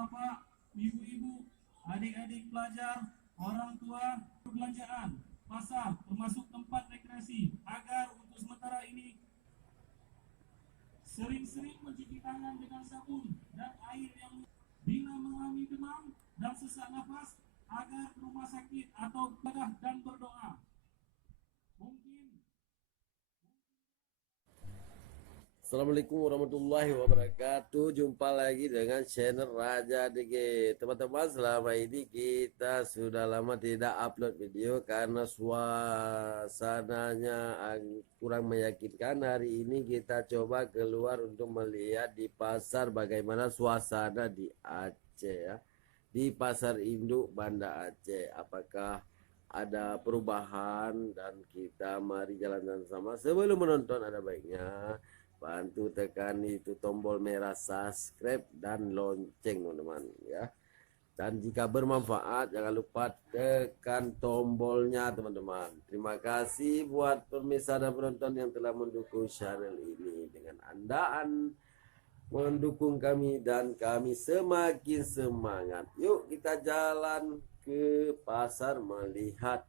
bapak-bapak, ibu-ibu, adik-adik pelajar, orang tua, perbelanjaan, pasar, termasuk tempat rekreasi, agar untuk sementara ini sering-sering mencuci tangan dengan sabun dan air yang bila mengalami demam dan sesak nafas agar ke rumah sakit atau bedah dan berdoa. Mungkin Assalamualaikum warahmatullahi wabarakatuh. Jumpa lagi dengan channel Raja DG. Teman-teman, selama ini kita sudah lama tidak upload video karena suasananya kurang meyakinkan. Hari ini kita coba keluar untuk melihat di pasar bagaimana suasana di Aceh ya. Di Pasar Induk Banda Aceh. Apakah ada perubahan, dan kita mari jalan-jalan sama. Sebelum menonton ada baiknya bantu tekan itu tombol merah subscribe dan lonceng teman-teman ya. Dan jika bermanfaat jangan lupa tekan tombolnya teman-teman. Terima kasih buat pemirsa dan penonton yang telah mendukung channel ini. Dengan andaan mendukung kami dan kami semakin semangat. Yuk kita jalan ke pasar melihat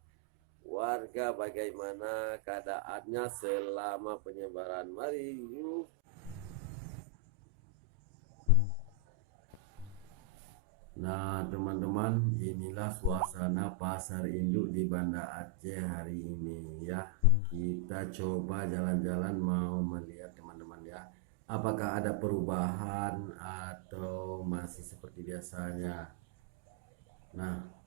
warga bagaimana keadaannya selama penyebaran. Mari yuk. Nah teman-teman, inilah suasana pasar induk di Banda Aceh hari ini ya. Kita coba jalan-jalan mau melihat teman-teman ya, apakah ada perubahan atau masih seperti biasanya. Nah,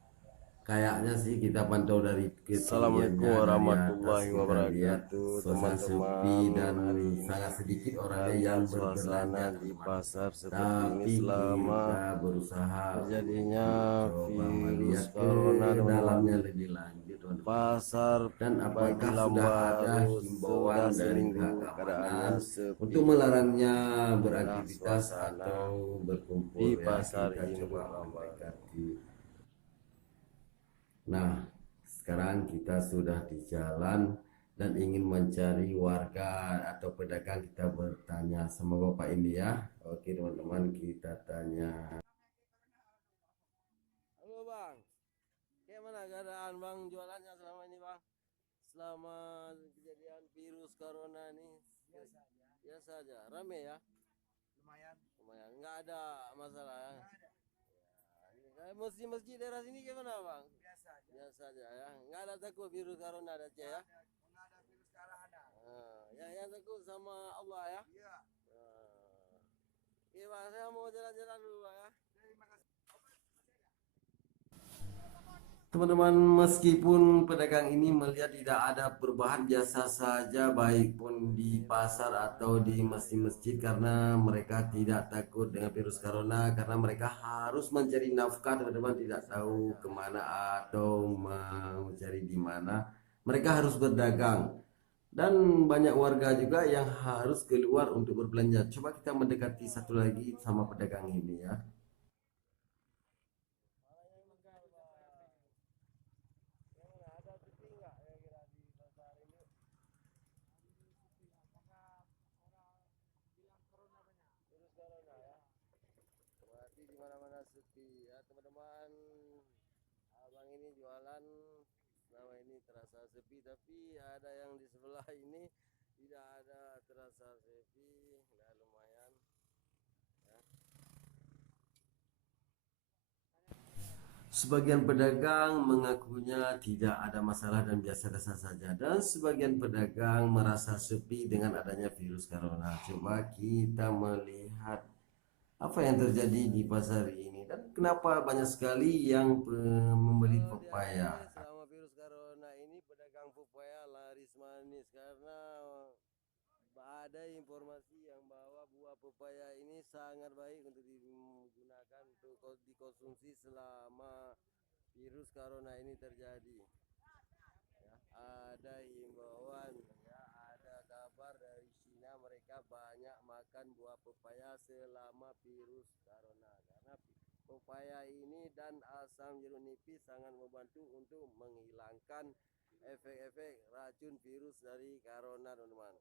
kayaknya sih kita pantau dari Assalamualaikum ketinggiannya, dari atas warahmatullahi kita lihat wabarakatuh, suasana sepi teman-teman. dan Hari ini sangat sedikit kita orangnya yang lihat berbelanja suasana di teman-teman. pasar seperti ini Tapi selama kita berusaha terjadinya untuk coba virus melihat ke corona, teman-teman. dalamnya lebih lanjut teman-teman. Pasar Dan bagi apakah sudah ada Lambaru himbauan sudah dari pihak seminggu keadaannya keamanan sepi. untuk melarangnya Inilah beraktivitas suasana atau di berkumpul ya. pasar Kita coba induk Lambaru. mendekati. Nah, sekarang kita sudah di jalan dan ingin mencari warga atau pedagang. Kita bertanya sama bapak ini ya. Oke teman-teman, kita tanya. Halo bang, gimana keadaan bang jualannya selama ini bang? Selama kejadian virus corona ini Biasa aja, biasa aja, rame ya? lumayan. Lumayan, nggak ada masalah ya? Nggak ada, Ini kayak masjid-masjid daerah sini gimana bang? biasa aja. Biasa aja ya, nggak ada takut virus corona ada Aceh ya? Nggak ada virus sekarang ada. Yang takut sama Allah ya? Iya. Iya bang, saya mau jalan-jalan dulu bang ya. Terima kasih. Teman-teman, meskipun pedagang ini melihat tidak ada perubahan, biasa saja baik pun di pasar atau di masjid-masjid, karena mereka tidak takut dengan virus corona, karena mereka harus mencari nafkah teman-teman, tidak tahu kemana atau mau cari di mana. Mereka harus berdagang, dan banyak warga juga yang harus keluar untuk berbelanja. Coba kita mendekati satu lagi sama pedagang ini ya. Gimana, ada sepi nggak kira-kira di pasar ini? Virus corona ya? Berarti di mana-mana sepi ya teman-teman. Abang ini jualan selama ini terasa sepi, tapi ada yang di sebelah ini tidak ada terasa sepi, udah lumayan ya. Sebagian pedagang mengakunya tidak ada masalah dan biasa-biasa saja, dan sebagian pedagang merasa sepi dengan adanya virus corona. Coba kita melihat apa yang terjadi di pasar ini dan kenapa banyak sekali yang membeli Kalau di pepaya. Aceh selama virus corona ini pedagang pepaya laris manis karena ada informasi yang bahwa buah pepaya ini sangat baik untuk digunakan untuk dikonsumsi selama virus corona ini terjadi. Ya, ada himbauan, ya, ada kabar dari Cina mereka banyak makan buah pepaya selama virus corona karena pepaya ini dan asam jeruk nipis sangat membantu untuk menghilangkan efek-efek racun virus dari corona teman-teman.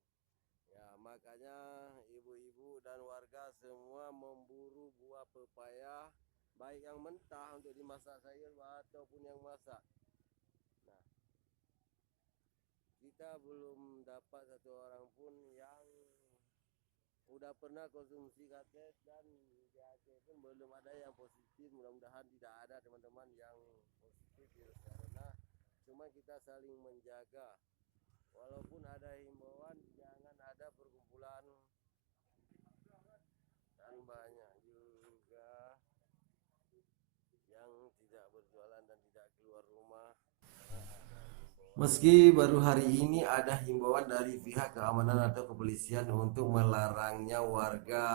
Ya, makanya ibu-ibu dan warga semua memburu buah pepaya baik yang mentah untuk dimasak sayur ataupun yang masak. Nah, kita belum dapat satu orang pun yang udah pernah konsumsi katet, dan di Aceh pun belum ada yang positif. Mudah-mudahan tidak ada teman-teman yang positif virus corona. Cuma kita saling menjaga. Walaupun ada himbauan jangan ada perkumpulan, dan banyak juga yang tidak berjualan dan tidak keluar rumah. Meski baru hari ini ada himbauan dari pihak keamanan atau kepolisian untuk melarangnya warga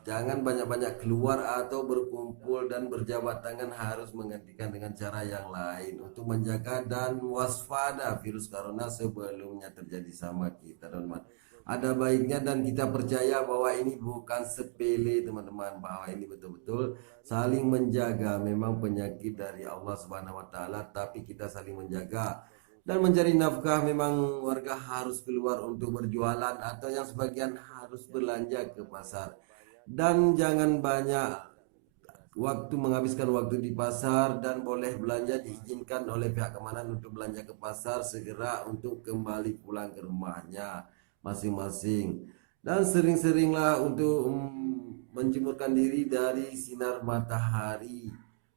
jangan banyak-banyak keluar atau berkumpul, dan berjabat tangan harus menggantikan dengan cara yang lain untuk menjaga dan waspada virus corona sebelumnya terjadi sama kita, teman-teman. Ada baiknya dan kita percaya bahwa ini bukan sepele, teman-teman, bahwa ini betul-betul saling menjaga. Memang penyakit dari Allah Subhanahu wa taala, tapi kita saling menjaga dan mencari nafkah. Memang warga harus keluar untuk berjualan atau yang sebagian harus belanja ke pasar, dan jangan banyak waktu menghabiskan waktu di pasar, dan boleh belanja diizinkan oleh pihak keamanan untuk belanja ke pasar segera untuk kembali pulang ke rumahnya masing-masing, dan sering-seringlah untuk menjemurkan diri dari sinar matahari,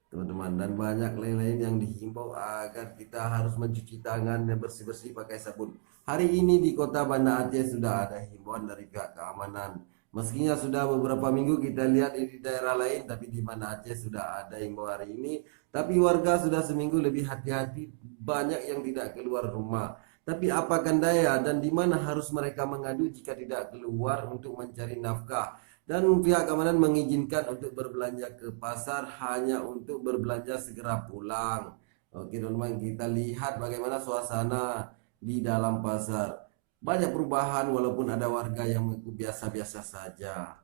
teman-teman. Dan banyak lain-lain yang dihimbau agar kita harus mencuci tangan dan bersih-bersih pakai sabun. Hari ini di kota Banda Aceh sudah ada himbauan dari pihak keamanan. Meskinya sudah beberapa minggu kita lihat di daerah lain, tapi di Banda Aceh sudah ada himbauan hari ini. Tapi warga sudah seminggu lebih hati-hati, banyak yang tidak keluar rumah. Tapi apakan daya, dan di mana harus mereka mengadu jika tidak keluar untuk mencari nafkah. Dan pihak keamanan mengizinkan untuk berbelanja ke pasar hanya untuk berbelanja segera pulang. Oke teman-teman, kita lihat bagaimana suasana di dalam pasar. Banyak perubahan walaupun ada warga yang mengaku biasa-biasa saja.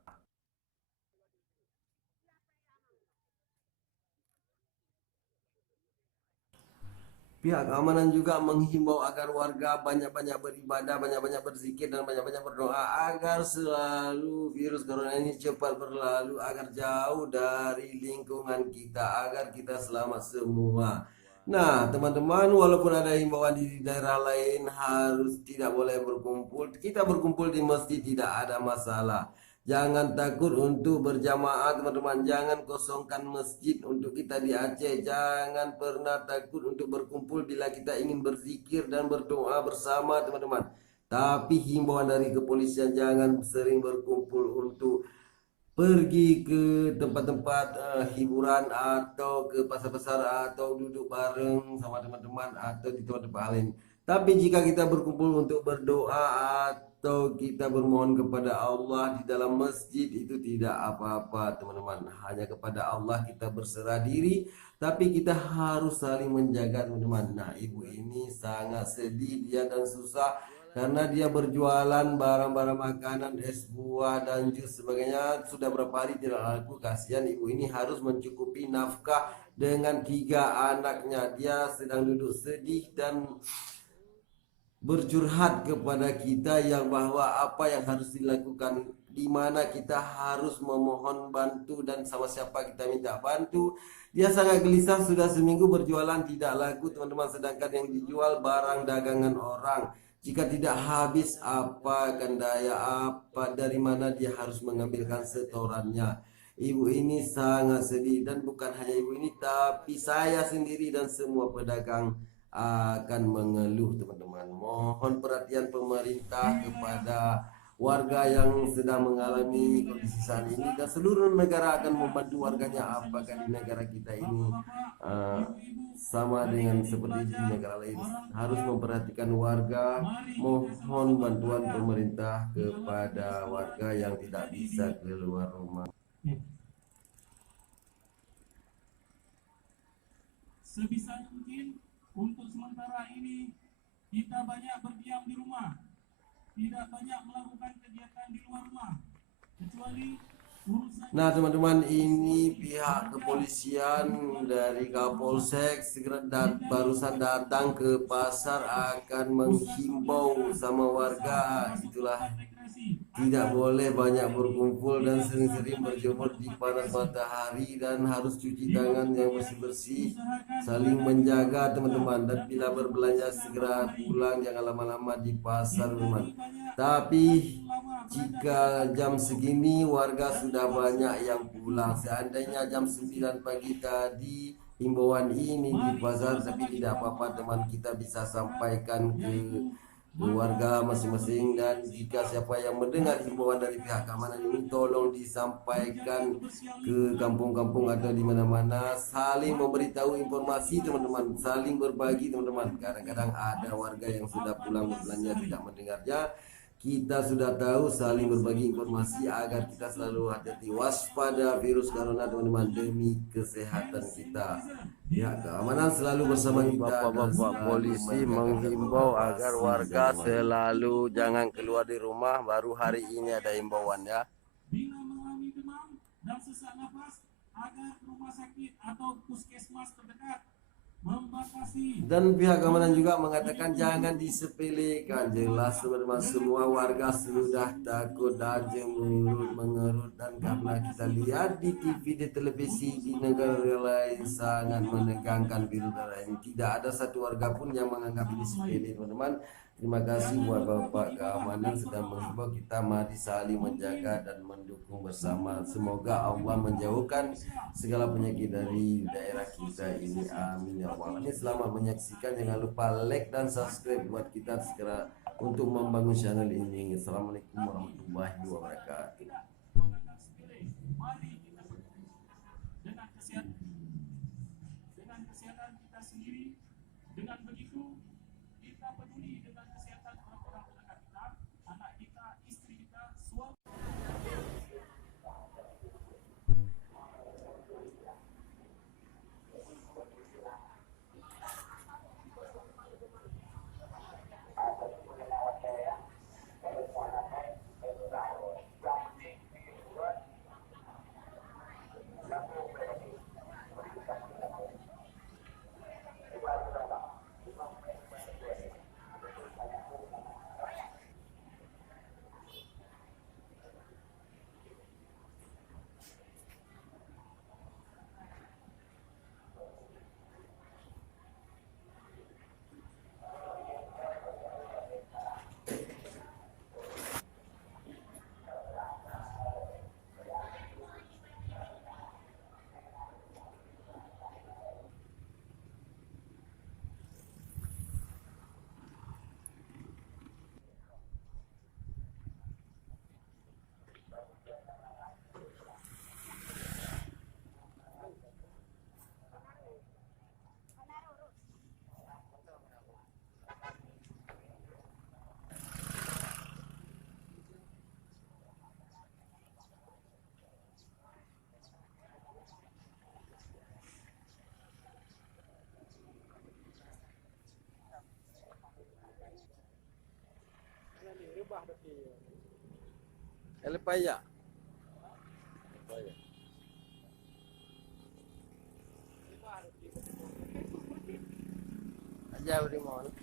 Pihak keamanan juga menghimbau agar warga banyak-banyak beribadah, banyak-banyak berzikir, dan banyak-banyak berdoa agar selalu virus corona ini cepat berlalu, agar jauh dari lingkungan kita, agar kita selamat semua. Nah, teman-teman, walaupun ada himbauan di daerah lain harus tidak boleh berkumpul, kita berkumpul di masjid tidak ada masalah. Jangan takut untuk berjamaah, teman-teman. Jangan kosongkan masjid untuk kita di Aceh. Jangan pernah takut untuk berkumpul bila kita ingin berzikir dan berdoa bersama, teman-teman. Tapi himbauan dari kepolisian jangan sering berkumpul untuk pergi ke tempat-tempat hiburan atau ke pasar-pasar atau duduk bareng sama teman-teman atau di tempat-tempat lain. Tapi jika kita berkumpul untuk berdoa atau kita bermohon kepada Allah di dalam masjid, itu tidak apa-apa, teman-teman. Hanya kepada Allah kita berserah diri, tapi kita harus saling menjaga, teman-teman. Nah, ibu ini sangat sedih dia dan susah karena dia berjualan barang-barang makanan, es buah dan jus sebagainya, sudah berapa hari tidak laku. Kasihan ibu ini harus mencukupi nafkah dengan 3 anaknya. Dia sedang duduk sedih dan bercurhat kepada kita yang bahwa apa yang harus dilakukan, di mana kita harus memohon bantu dan sama siapa kita minta bantu. Dia sangat gelisah, sudah seminggu berjualan tidak laku, teman-teman, sedangkan yang dijual barang dagangan orang. Jika tidak habis, apa akan daya, apa dari mana dia harus mengambilkan setorannya. Ibu ini sangat sedih, dan bukan hanya ibu ini, tapi saya sendiri dan semua pedagang akan mengeluh, teman-teman. Mohon perhatian pemerintah kepada warga yang sedang mengalami kondisi saat ini, dan seluruh negara akan membantu warganya. Apakah di negara kita ini sama dengan seperti di negara lain? Harus memperhatikan warga. Mohon bantuan pemerintah kepada warga yang tidak bisa keluar rumah. Sebisa mungkin untuk sementara ini kita banyak berdiam di rumah, tidak banyak melakukan kegiatan di luar rumah, kecuali urusan. Nah, teman-teman, ini pihak kepolisian dari Kapolsek barusan datang ke pasar akan menghimbau sama warga. Itulah Tidak boleh banyak berkumpul dan sering-sering berjemur di panas matahari dan harus cuci tangan yang bersih-bersih. Saling menjaga teman-teman, dan bila berbelanja segera pulang, jangan lama-lama di pasar teman. Tapi jika jam segini warga sudah banyak yang pulang. Seandainya jam 9 pagi tadi himbauan ini di pasar, tapi tidak apa-apa teman, kita bisa sampaikan ke warga masing-masing. Dan jika siapa yang mendengar himbauan dari pihak keamanan ini, tolong disampaikan ke kampung-kampung atau di mana-mana, saling memberitahu informasi teman-teman, saling berbagi teman-teman. Kadang-kadang ada warga yang sudah pulang berbelanja tidak mendengarnya. Kita sudah tahu, saling berbagi informasi agar kita selalu hati-hati, waspada virus corona teman-teman, demi kesehatan kita. Ya, keamanan selalu bersama kita. Bapak-bapak polisi menghimbau agar warga selalu jangan keluar di rumah. Baru hari ini ada himbauan ya. Bila mengalami demam dan sesak nafas, agar rumah sakit atau puskesmas terdekat membatasi. Dan pihak keamanan juga mengatakan jangan disepelekan. Jelas teman-teman, semua warga sudah takut dan cemberut mengerut. Dan karena kita lihat di TV, di televisi di negara lain sangat menegangkan virus ini, tidak ada satu warga pun yang menganggap ini sepele teman-teman. Terima kasih buat Bapak keamanan sedang menghimbau kita, mari saling menjaga dan mendukung bersama. Semoga Allah menjauhkan segala penyakit dari daerah kita ini, amin ya Allah. Ini selamat menyaksikan, jangan lupa like dan subscribe buat kita segera untuk membangun channel ini. Assalamualaikum warahmatullahi wabarakatuh. Menganggap sepele, mari kita peduli dengan kesehatan kita sendiri. Dengan begitu kita peduli dengan kesehatan orang-orang terdekat kita, anak kita, istri kita, suami. Elepaya. Aja beri mohon.